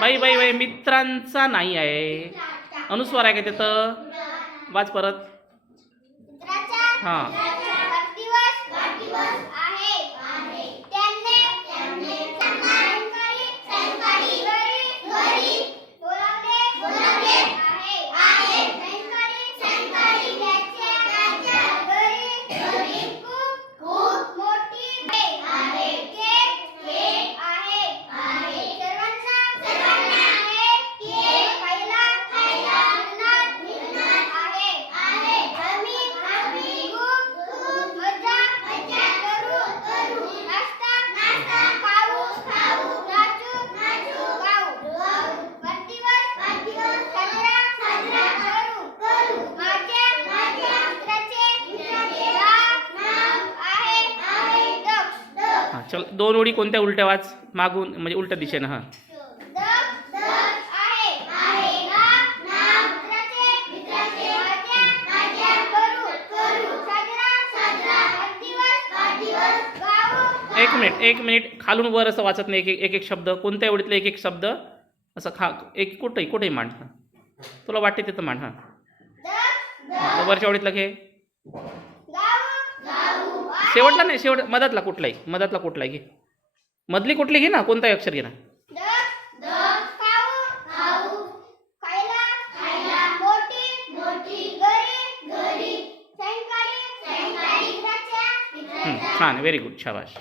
बाई बाई बाई मित्रांचा नाही आहे. अनुस्वार आहे का तिथं? वाच परत. हां चल, 2 ओळी कोणत्या उलट्या वाच मागून, म्हणजे उलट्या दिशेनं. हां एक मिनिट खालून वर असं वाचत नाही. एक एक शब्द कोणत्या ओळीतले एक एक शब्द असं एक कुठेही मांड. हां तुला वाटते तिथं मांड. हां वरच्या ओळीतलं घे. शेवटला नाही, मधातला कुठलाही घे. मधली कुठली घे ना, कोणताही अक्षर घे ना. छान, व्हेरी गुड, शाबाश.